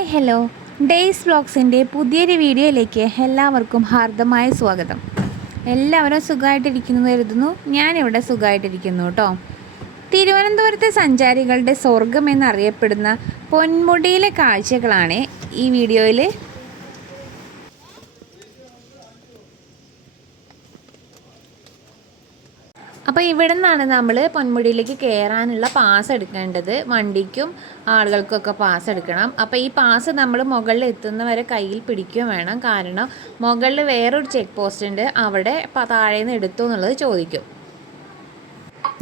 Hi hello days വ്ളോഗ്സിന്റെ പുതിയൊരു വീഡിയോയിലേക്ക് എല്ലാവർക്കും ഹാർദമായ സ്വാഗതം. എല്ലാവരും സുഖമായിട്ടിരിക്കുന്നു കരുതുന്നു. ഞാനിവിടെ സുഖമായിട്ടിരിക്കുന്നു കേട്ടോ. തിരുവനന്തപുരത്തെ സഞ്ചാരികളുടെ സ്വർഗം എന്നറിയപ്പെടുന്ന പൊന്മുടിയിലെ കാഴ്ചകളാണ് ഈ വീഡിയോയിൽ അപ്പോൾ ഇവിടെ നിന്നാണ് നമ്മൾ പൊന്മുടിയിലേക്ക് കയറാനുള്ള പാസ് എടുക്കേണ്ടത്. വണ്ടിക്കും ആളുകൾക്കൊക്കെ പാസ് എടുക്കണം. അപ്പോൾ ഈ പാസ് നമ്മൾ മുകളിൽ എത്തുന്നവരെ കയ്യിൽ പിടിക്കുകയും വേണം. കാരണം മുകളിൽ വേറൊരു ചെക്ക് പോസ്റ്റ് ഉണ്ട്. അവിടെ താഴെ നിന്ന് എടുത്തു എന്നുള്ളത് ചോദിക്കും.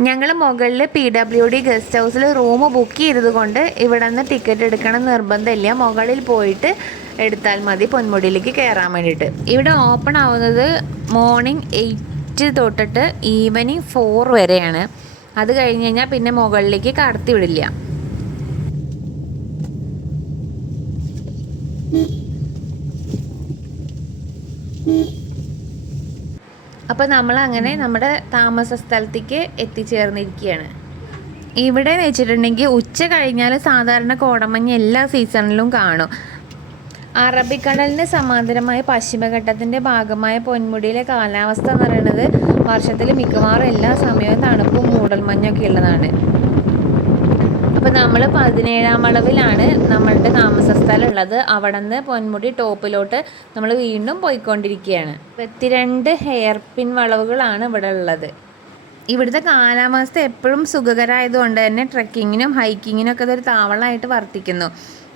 ഞങ്ങൾ മുകളിൽ പി ഡബ്ല്യു ഡി ഗസ്റ്റ് ഹൗസിൽ റൂം ബുക്ക് ചെയ്തത് കൊണ്ട് ഇവിടെ നിന്ന് ടിക്കറ്റ് എടുക്കണം നിർബന്ധമില്ല. മുകളിൽ പോയിട്ട് എടുത്താൽ മതി പൊന്മുടിയിലേക്ക് കയറാൻ വേണ്ടിയിട്ട്. ഇവിടെ ഓപ്പൺ ആവുന്നത് മോർണിംഗ് എയ്റ്റ് എയ്റ്റ് തൊട്ടിട്ട് ഈവനിങ് ഫോർ വരെയാണ്. അത് കഴിഞ്ഞ് കഴിഞ്ഞാൽ പിന്നെ മുകളിലേക്ക് കടത്തി വിടില്ല. അപ്പോൾ നമ്മൾ അങ്ങനെ നമ്മുടെ താമസ സ്ഥലത്തേക്ക് എത്തിച്ചേർന്നിരിക്കുകയാണ്. ഇവിടെ വെച്ചിട്ടുണ്ടെങ്കിൽ ഉച്ച കഴിഞ്ഞാൽ സാധാരണ കോടമഞ്ഞ് എല്ലാ സീസണിലും കാണും. അറബിക്കടലിന് സമാന്തരമായ പശ്ചിമഘട്ടത്തിന്റെ ഭാഗമായ പൊന്മുടിയിലെ കാലാവസ്ഥ എന്ന് പറയുന്നത് വർഷത്തിൽ മിക്കവാറും എല്ലാ സമയവും തണുപ്പും മൂടൽമഞ്ഞൊക്കെ ഉള്ളതാണ്. അപ്പോൾ നമ്മൾ പതിനേഴാം വളവിലാണ് നമ്മളുടെ താമസ സ്ഥലം ഉള്ളത്. അവിടെ നിന്ന് പൊന്മുടി ടോപ്പിലോട്ട് നമ്മൾ വീണ്ടും പോയിക്കൊണ്ടിരിക്കുകയാണ്. ഇരുപത്തിരണ്ട് ഹെയർ പിൻ വളവുകളാണ് ഇവിടെ ഉള്ളത്. ഇവിടുത്തെ കാലാവസ്ഥ എപ്പോഴും സുഖകരമായതുകൊണ്ട് തന്നെ ട്രക്കിങ്ങിനും ഹൈക്കിങ്ങിനും ഒക്കെ ഇതൊരു താവളമായിട്ട് വർത്തിക്കുന്നു.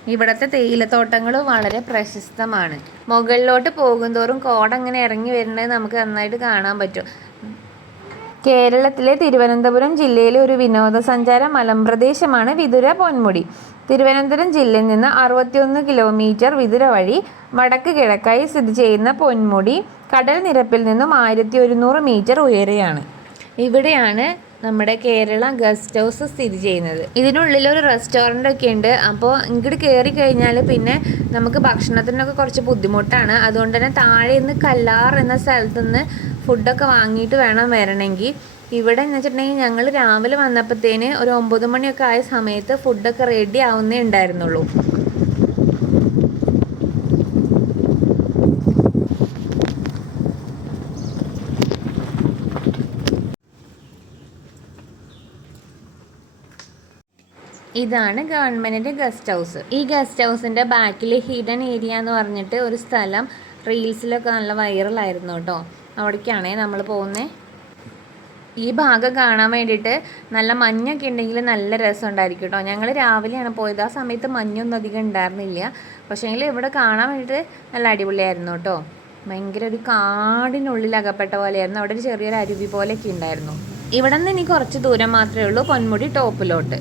ഇവിടുത്തെ തേയിലത്തോട്ടങ്ങൾ വളരെ പ്രശസ്തമാണ്. മുകളിലോട്ട് പോകുന്തോറും കോട അങ്ങനെ ഇറങ്ങി വരുന്നത് നമുക്ക് നന്നായിട്ട് കാണാൻ പറ്റും. കേരളത്തിലെ തിരുവനന്തപുരം ജില്ലയിലെ ഒരു വിനോദസഞ്ചാര മലമ്പ്രദേശമാണ് വിതുര പൊന്മുടി. തിരുവനന്തപുരം ജില്ലയിൽ നിന്ന് അറുപത്തിയൊന്ന് കിലോമീറ്റർ വിതുര വഴി വടക്ക് കിഴക്കായി സ്ഥിതി ചെയ്യുന്ന പൊന്മുടി കടൽ നിരപ്പിൽ നിന്നും ആയിരത്തി ഒരുന്നൂറ് മീറ്റർ ഉയരെയാണ്. ഇവിടെയാണ് നമ്മുടെ കേരള ഗസ്റ്റ് ഹൗസ് സ്ഥിതി ചെയ്യുന്നത്. ഇതിനുള്ളിൽ ഒരു റെസ്റ്റോറന്റ് ഒക്കെ ഉണ്ട്. അപ്പോൾ ഇങ്ങോട്ട് കയറി കഴിഞ്ഞാൽ പിന്നെ നമുക്ക് ഭക്ഷണത്തിനൊക്കെ കുറച്ച് ബുദ്ധിമുട്ടാണ്. അതുകൊണ്ട് തന്നെ താഴെ നിന്ന് കല്ലാർ എന്ന സ്ഥലത്ത് നിന്ന് ഫുഡൊക്കെ വാങ്ങിയിട്ട് വേണം വരണമെങ്കിൽ. ഇവിടെ എന്ന് വെച്ചിട്ടുണ്ടെങ്കിൽ ഞങ്ങൾ രാവിലെ വന്നപ്പോഴത്തേന് ഒരു ഒമ്പത് മണിയൊക്കെ ആയ സമയത്ത് ഫുഡൊക്കെ റെഡി ആവുന്നേ ഉണ്ടായിരുന്നുള്ളൂ. ഇതാണ് ഗവൺമെന്റിന്റെ ഗസ്റ്റ് ഹൗസ്. ഈ ഗസ്റ്റ് ഹൗസിന്റെ ബാക്കിൽ ഹിഡൻ ഏരിയ എന്ന് പറഞ്ഞിട്ട് ഒരു സ്ഥലം റീൽസിലൊക്കെ നല്ല വൈറലായിരുന്നു കേട്ടോ. അവിടേക്കാണേ നമ്മൾ പോകുന്നത് ഈ ഭാഗം കാണാൻ വേണ്ടിയിട്ട് നല്ല മഞ്ഞൊക്കെ ഉണ്ടെങ്കിൽ നല്ല രസം ഉണ്ടായിരിക്കും കേട്ടോ. ഞങ്ങൾ രാവിലെയാണ് പോയത്. ആ സമയത്ത് മഞ്ഞൊന്നും അധികം ഉണ്ടായിരുന്നില്ല. പക്ഷേങ്കിൽ ഇവിടെ കാണാൻ വേണ്ടിയിട്ട് നല്ല അടിപൊളിയായിരുന്നു കേട്ടോ. ഭയങ്കര ഒരു കാടിനുള്ളിൽ അകപ്പെട്ട പോലെയായിരുന്നു. അവിടെ ഒരു ചെറിയൊരു അരുവി പോലെയൊക്കെ ഉണ്ടായിരുന്നു. ഇവിടെ നിന്ന് ഇനി കുറച്ച് ദൂരം മാത്രമേ ഉള്ളൂ. പൊന്മുടി ടോപ്പിലോട്ട്.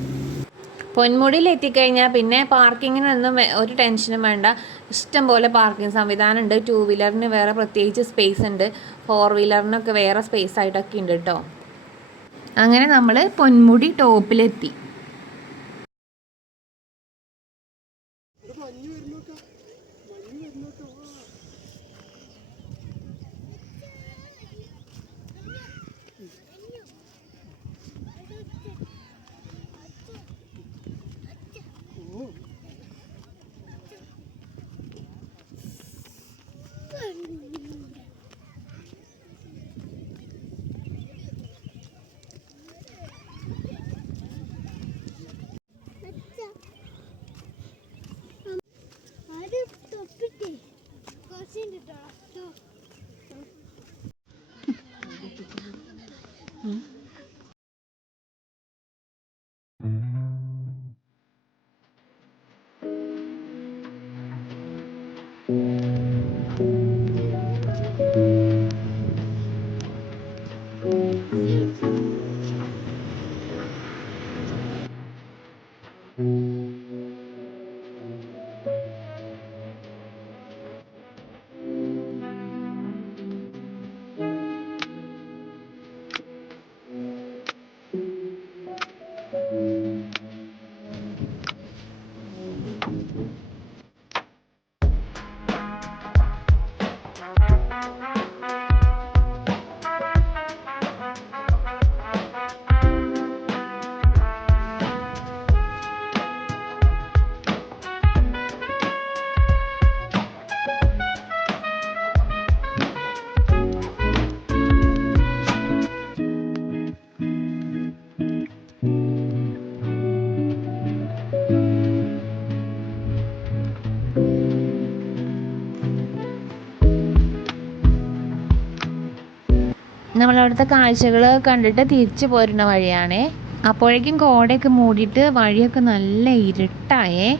പൊന്മുടിയിൽ എത്തിക്കഴിഞ്ഞാൽ പിന്നെ പാർക്കിങ്ങിനൊന്നും ഒരു ടെൻഷനും വേണ്ട. ഇഷ്ടം പോലെ പാർക്കിംഗ് സംവിധാനം ഉണ്ട് ടു വീലറിന് വേറെ പ്രത്യേകിച്ച് സ്പേസ് ഉണ്ട് ഫോർ വീലറിനൊക്കെ വേറെ സ്പേസ് ആയിട്ടൊക്കെ ഉണ്ട് കേട്ടോ അങ്ങനെ നമ്മൾ പൊന്മുടി ടോപ്പിലെത്തി. 嗯。നമ്മളവിടുത്തെ കാഴ്ചകൾ കണ്ടിട്ട് തിരിച്ചു പോരുന്ന വഴിയാണേ. അപ്പോഴേക്കും കോടയൊക്കെ മൂടിയിട്ട് വഴിയൊക്കെ നല്ല ഇരുട്ടായേ.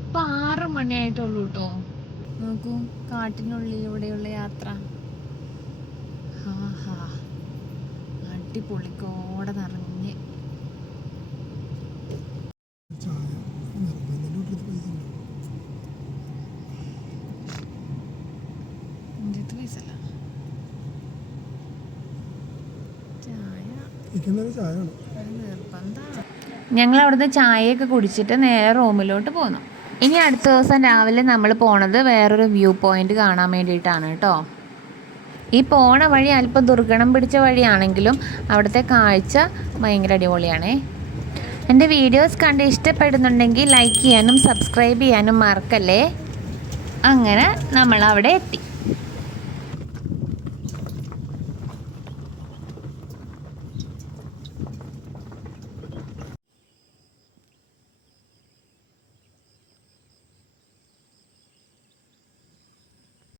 ഇപ്പൊ ആറ് മണിയായിട്ടുള്ളൂ കേട്ടോ നോക്കൂ കാട്ടിനുള്ളിലൂടെയുള്ള യാത്ര. ആഹാ അടിപൊളി കോട നിറഞ്ഞ് ചായ. നിർബന്ധം. ഞങ്ങൾ അവിടുന്ന് ചായയൊക്കെ കുടിച്ചിട്ട് നേരെ റൂമിലോട്ട് പോന്നു. ഇനി അടുത്ത ദിവസം രാവിലെ നമ്മൾ പോണത് വേറൊരു വ്യൂ പോയിന്റ് കാണാൻ വേണ്ടിയിട്ടാണ് കേട്ടോ. ഈ പോണ വഴി അല്പം ദുർഗണം പിടിച്ച വഴിയാണെങ്കിലും അവിടുത്തെ കാഴ്ച ഭയങ്കര അടിപൊളിയാണേ. എന്റെ വീഡിയോസ് കണ്ട് ഇഷ്ടപ്പെടുന്നുണ്ടെങ്കിൽ ലൈക്ക് ചെയ്യാനും സബ്സ്ക്രൈബ് ചെയ്യാനും മറക്കല്ലേ? അങ്ങനെ നമ്മൾ അവിടെ എത്തി.